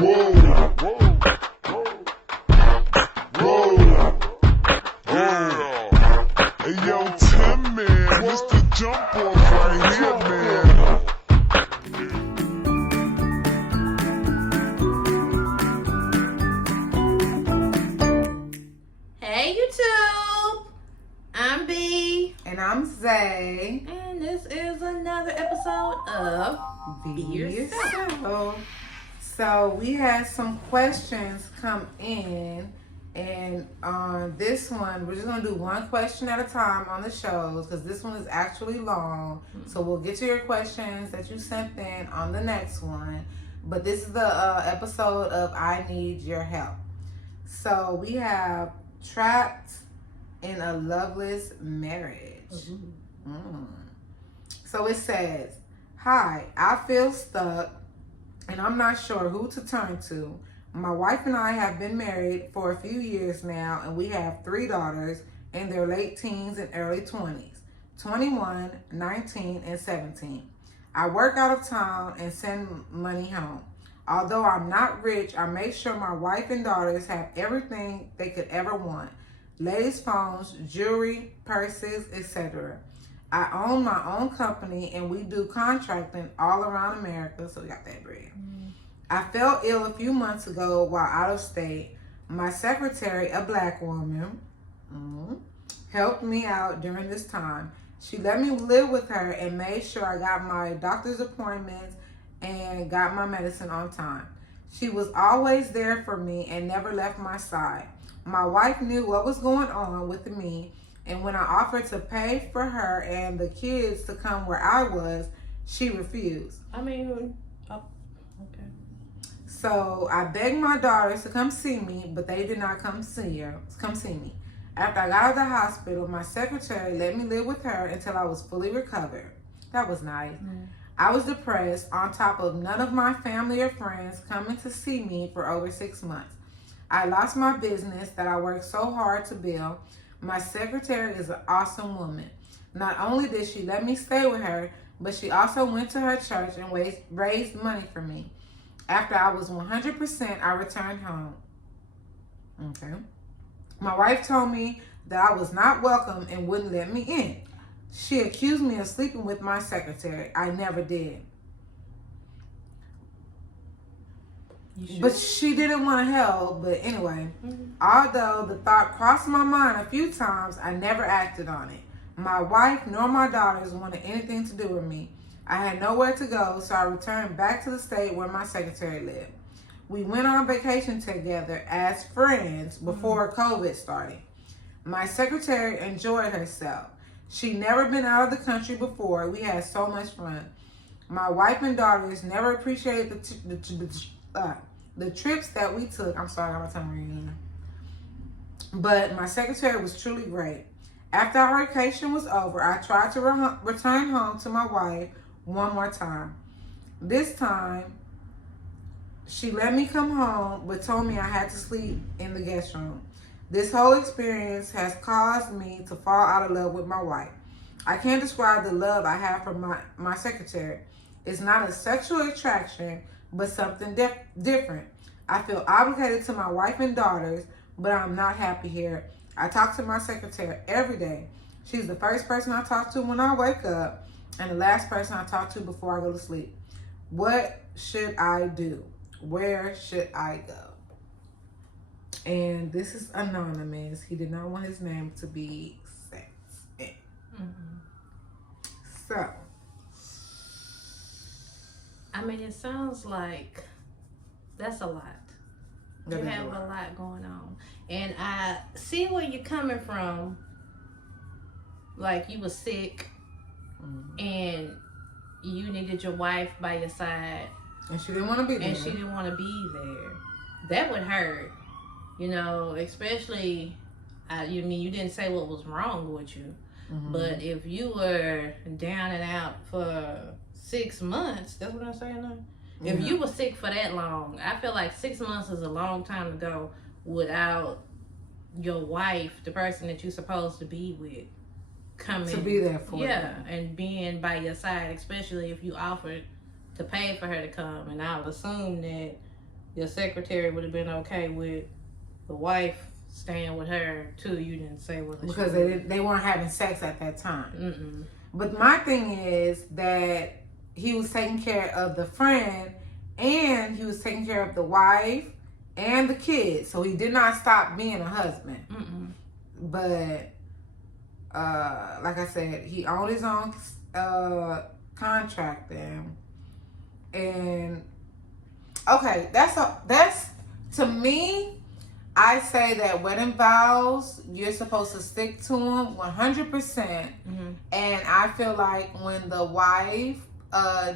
Whoa, whoa, whoa, whoa, yeah. Hey yo, Tim, man, this the jump off right here, man. Hey YouTube, I'm B. And I'm Zay. And this is another episode of Be Yourself. So we had some questions come in, and on this one, we're just gonna do one question at a time on the shows because this one is actually long. So we'll get to your questions that you sent in on the next one. But this is the episode of I Need Your Help. So we have trapped in a loveless marriage. So it says, hi, I feel stuck and I'm not sure who to turn to. My wife and I have been married for a few years now, and we have 3 daughters in their late teens and early 20s, 21, 19, and 17. I work out of town and send money home. Although I'm not rich, I make sure my wife and daughters have everything they could ever want. Ladies' phones, jewelry, purses, etc. I own my own company and we do contracting all around America, so we got that bread. I fell ill a few months ago while out of state. My secretary, a black woman, helped me out during this time. She let me live with her and made sure I got my doctor's appointments and got my medicine on time. She was always there for me and never left my side. My wife knew what was going on with me, and when I offered to pay for her and the kids to come where I was, she refused. Okay. So I begged my daughters to come see me, but they did not come see me. After I got out of the hospital, my secretary let me live with her until I was fully recovered. That was nice. I was depressed on top of none of my family or friends coming to see me for over 6 months. I lost my business that I worked so hard to build. My secretary is an awesome woman. Not only did she let me stay with her, but she also went to her church and raised money for me. After I was 100%, I returned home. Okay. My wife told me that I was not welcome and wouldn't let me in. She accused me of sleeping with my secretary. I never did. But she didn't want to help. But anyway, although the thought crossed my mind a few times, I never acted on it. My wife nor my daughters wanted anything to do with me. I had nowhere to go, so I returned back to the state where my secretary lived. We went on vacation together as friends before COVID started. My secretary enjoyed herself. She'd never been out of the country before. We had so much fun. My wife and daughters never appreciated the trips that we took. I'm sorry, I got my tongue ringing. But my secretary was truly great. After our vacation was over, I tried to return home to my wife one more time. This time, she let me come home, but told me I had to sleep in the guest room. This whole experience has caused me to fall out of love with my wife. I can't describe the love I have for my secretary. It's not a sexual attraction, but something different. I feel obligated to my wife and daughters, but I'm not happy here. I talk to my secretary every day. She's the first person I talk to when I wake up and the last person I talk to before I go to sleep. What should I do? Where should I go? And this is anonymous. He did not want his name to be said. So, It sounds like that's a lot. You have a lot going on. And I see where you're coming from. Like you were sick and you needed your wife by your side. And she didn't want to be there. That would hurt. Especially, you didn't say what was wrong with you. But if you were down and out for 6 months, that's what I'm saying now. If you were sick for that long, I feel like 6 months is a long time to go without your wife, the person that you're supposed to be with, coming to be there for you. And being by your side, especially if you offered to pay for her to come. And I would assume that your secretary would have been okay with the wife staying with her too. You didn't say what because they weren't having sex at that time. Mm-mm. But my thing is that he was taking care of the friend and he was taking care of the wife and the kids. So he did not stop being a husband. Mm-mm. But like I said, he owned his own contract then. And okay, that's to me, I say that wedding vows, you're supposed to stick to them 100%. Mm-hmm. And I feel like when the wife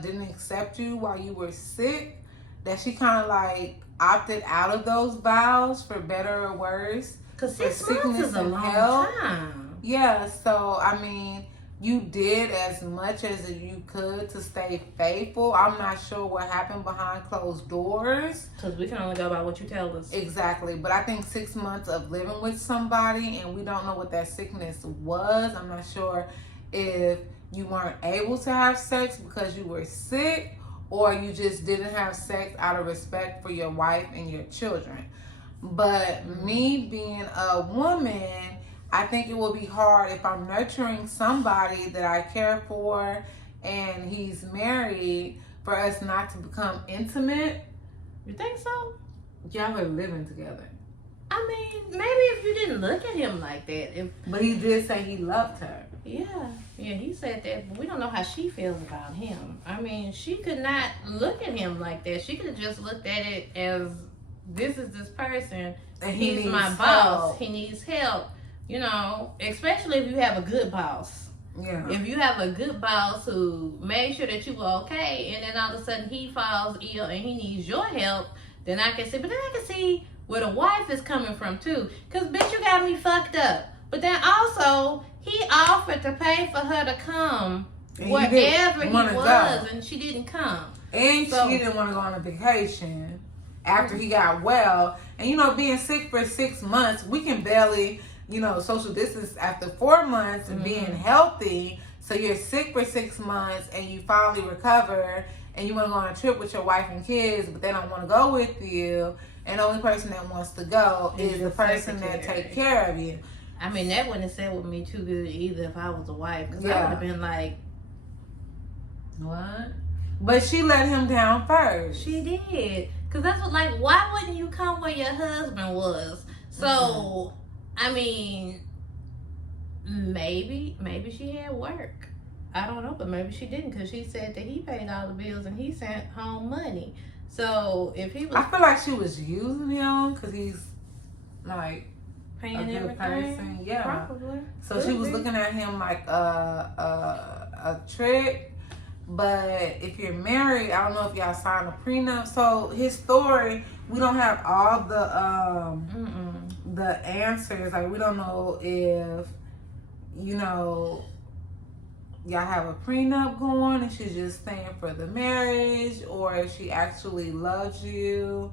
didn't accept you while you were sick, that she kind of like opted out of those vows for better or worse. Because 6 months is a long time. Yeah, so I mean, you did as much as you could to stay faithful. I'm not sure what happened behind closed doors. Because we can only go by what you tell us. Exactly. But I think 6 months of living with somebody and we don't know what that sickness was. I'm not sure if you weren't able to have sex because you were sick or you just didn't have sex out of respect for your wife and your children. But me being a woman, I think it will be hard if I'm nurturing somebody that I care for and he's married for us not to become intimate. You think so? Y'all are living together. I mean, maybe if you didn't look at him like that. But he did say he loved her. Yeah, he said that, but we don't know how she feels about him. I mean, she could not look at him like that. She could have just looked at it as, this is this person, And he's my boss, he needs help. You know, especially if you have a good boss. Yeah. If you have a good boss who made sure that you were okay, and then all of a sudden he falls ill and he needs your help, then I can see. But then I can see where the wife is coming from too. Because, bitch, you got me fucked up. But then also, he offered to pay for her to come And wherever he was, go. and she didn't come. And she didn't want to go on a vacation after he got well. And, you know, being sick for 6 months, we can barely, you know, social distance after 4 months and being healthy. So you're sick for 6 months and you finally recover and you want to go on a trip with your wife and kids, but they don't want to go with you. And the only person that wants to go is the person that takes care of you. I mean, that wouldn't have sat with me too good either if I was a wife. Because I would have been like, what? But she let him down first. She did. Because that's what, like, why wouldn't you come where your husband was? So, I mean, maybe she had work. I don't know, but maybe she didn't because she said that he paid all the bills and he sent home money. So, if he was... I feel like she was using him because he's, like... paying a good everything? person, yeah. Probably. So she was looking at him like a trick. But if you're married, I don't know if y'all signed a prenup. So his story, we don't have all the answers. Like we don't know if, you know, y'all have a prenup going and she's just staying for the marriage, or if she actually loves you.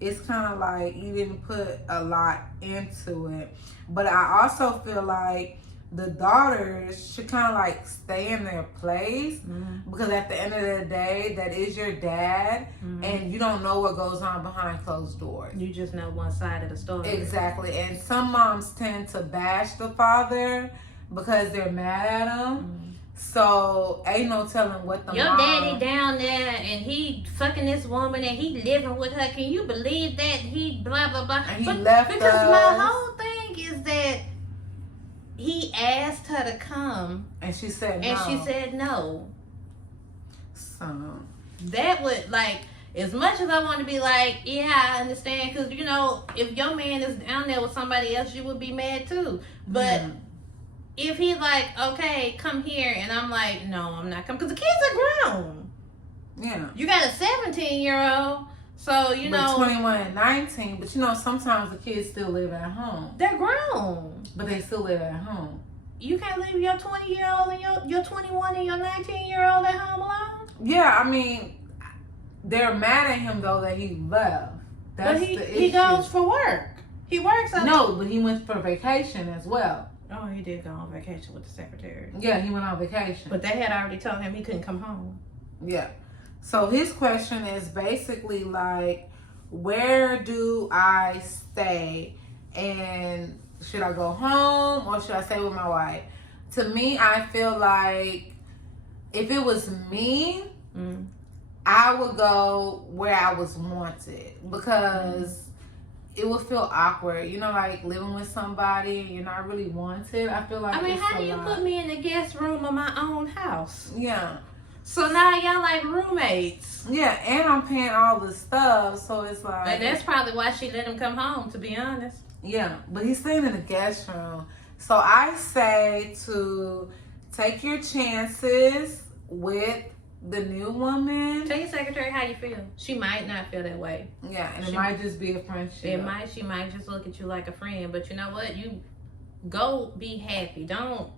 It's kind of like you didn't put a lot into it. But I also feel like the daughters should kind of like stay in their place because at the end of the day, that is your dad and you don't know what goes on behind closed doors. You just know one side of the story. Exactly. And some moms tend to bash the father because they're mad at him. So ain't no telling what the your mom... daddy down there and he fucking this woman and he living with her. Can you believe that? He blah blah blah. And he left because us. my whole thing is that he asked her to come and she said no. And she said no. So that would, like, as much as I want to be like, yeah, I understand, because you know, if your man is down there with somebody else, you would be mad too. But if he's like, okay, come here, and I'm like, no, I'm not coming, because the kids are grown. Yeah. You got a 17-year-old, so, you know. 21 and 19, but you know, sometimes the kids still live at home. They're grown. But they still live at home. You can't leave your 20-year-old and your 21 and your 19-year-old at home alone? Yeah, I mean, they're mad at him, though, that he left. That's but the issue. He goes for work. He works out. No, but he went for vacation as well. Oh, he did go on vacation with the secretary. Yeah, he went on vacation. But they had already told him he couldn't come home. Yeah. So his question is basically like, where do I stay? And should I go home or should I stay with my wife? To me, I feel like if it was me, I would go where I was wanted because it would feel awkward. You know, like living with somebody and you're not really wanted. I feel like how do you put me in the guest room of my own house? Yeah. So now y'all like roommates. Yeah, and I'm paying all the stuff, so it's like... And that's probably why she let him come home, to be honest. Yeah, but he's staying in the guest room. So I say to take your chances with the new woman. Tell your secretary how you feel. She might not feel that way. Yeah, and it might just be a friendship. She might just look at you like a friend. But you know what? You go be happy. Don't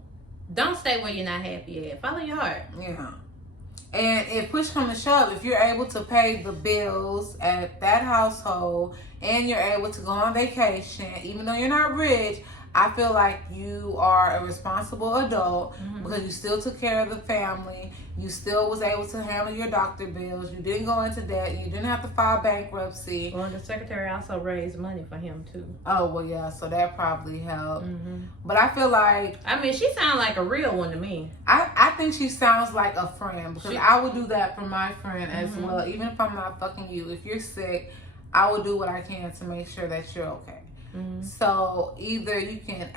stay where you're not happy at. Follow your heart. Yeah. And if push come to shove, if you're able to pay the bills at that household and you're able to go on vacation, even though you're not rich, I feel like you are a responsible adult because you still took care of the family. You still was able to handle your doctor bills. You didn't go into debt. You didn't have to file bankruptcy. Well, the secretary also raised money for him, too. Oh, well, yeah. So that probably helped. But I feel like... I mean, she sounds like a real one to me. I think she sounds like a friend because I would do that for my friend as well. Even if I'm not fucking you. If you're sick, I will do what I can to make sure that you're okay. So either you can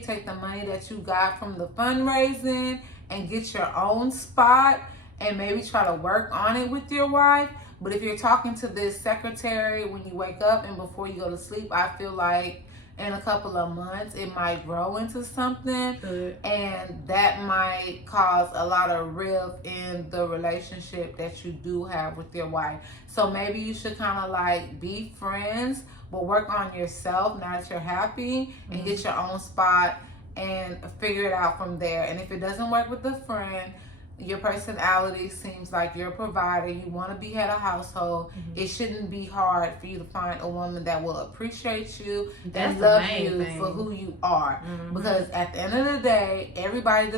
take the money that you got from the fundraising and get your own spot and maybe try to work on it with your wife. But if you're talking to this secretary when you wake up and before you go to sleep, I feel like in a couple of months it might grow into something and that might cause a lot of rift in the relationship that you do have with your wife. So maybe you should kind of like be friends but work on yourself now that you're happy and get your own spot and figure it out from there. And if it doesn't work with the friend, your personality seems like you're a provider, you want to be head of household, it shouldn't be hard for you to find a woman that will appreciate you and love you for who you are. Because at the end of the day, everybody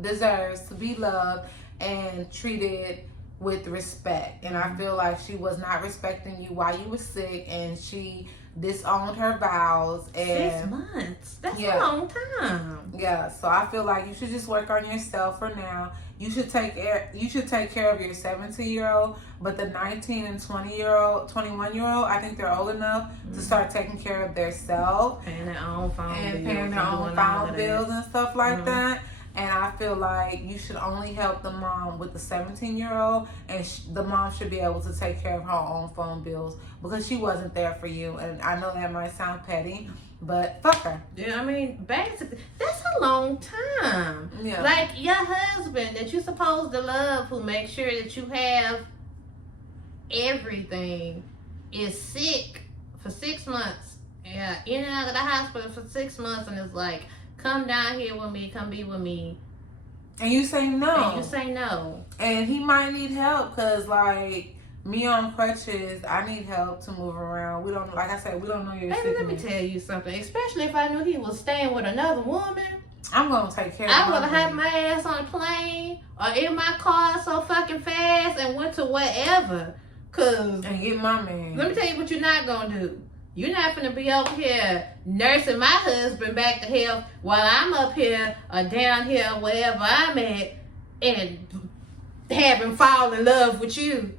deserves to be loved and treated with respect. And I feel like she was not respecting you while you were sick and she disowned her vows. And 6 months. That's a long time. Yeah, so I feel like you should just work on yourself for now. You should take care of your 17-year-old, but the 19 and 21-year-old, I think they're old enough to start taking care of themselves. Paying their own phone bills. And paying their own phone bills and stuff like that. And I feel like you should only help the mom with the 17-year-old, and the mom should be able to take care of her own phone bills because she wasn't there for you. And I know that might sound petty, but fuck her. Yeah, I mean, basically, that's a long time. Yeah. Like your husband that you're supposed to love, who makes sure that you have everything, is sick for 6 months. Yeah, in and out of the hospital for 6 months, and it's like, come down here with me, come be with me. And you say no. And he might need help because, like, me on crutches, I need help to move around. We don't, like I said, we don't know your sickness. Let me tell you something. Especially if I knew he was staying with another woman. I'm going to take care of I would have had my ass on a plane or in my car so fucking fast and went to wherever. And get my man. Let me tell you what you're not going to do. You're not going to be over here nursing my husband back to health while I'm up here or down here, wherever I'm at, and have him fall in love with you.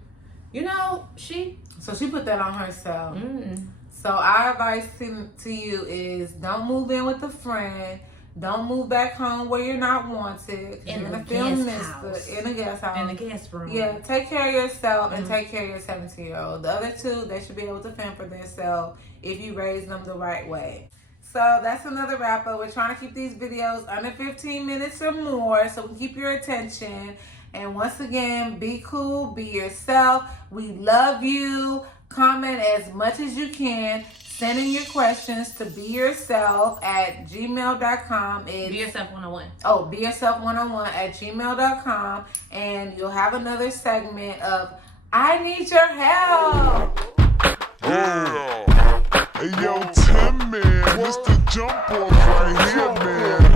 You know, So she put that on herself. So our advice to you is don't move in with a friend. Don't move back home where you're not wanted. In a guest house. In a guest house. In a guest room. Yeah, take care of yourself and take care of your 17-year-old. The other two, they should be able to fend for themselves if you raise them the right way. So that's another wrap up. We're trying to keep these videos under 15 minutes or more so we can keep your attention. And once again, be cool, be yourself. We love you. Comment as much as you can. Send in your questions to beyourself@gmail.com. BeYourself101. Oh, beyourself101@gmail.com. And you'll have another segment of I Need Your Help. Yeah. Hey, yo, Tim, man. What's the jump off right here, man?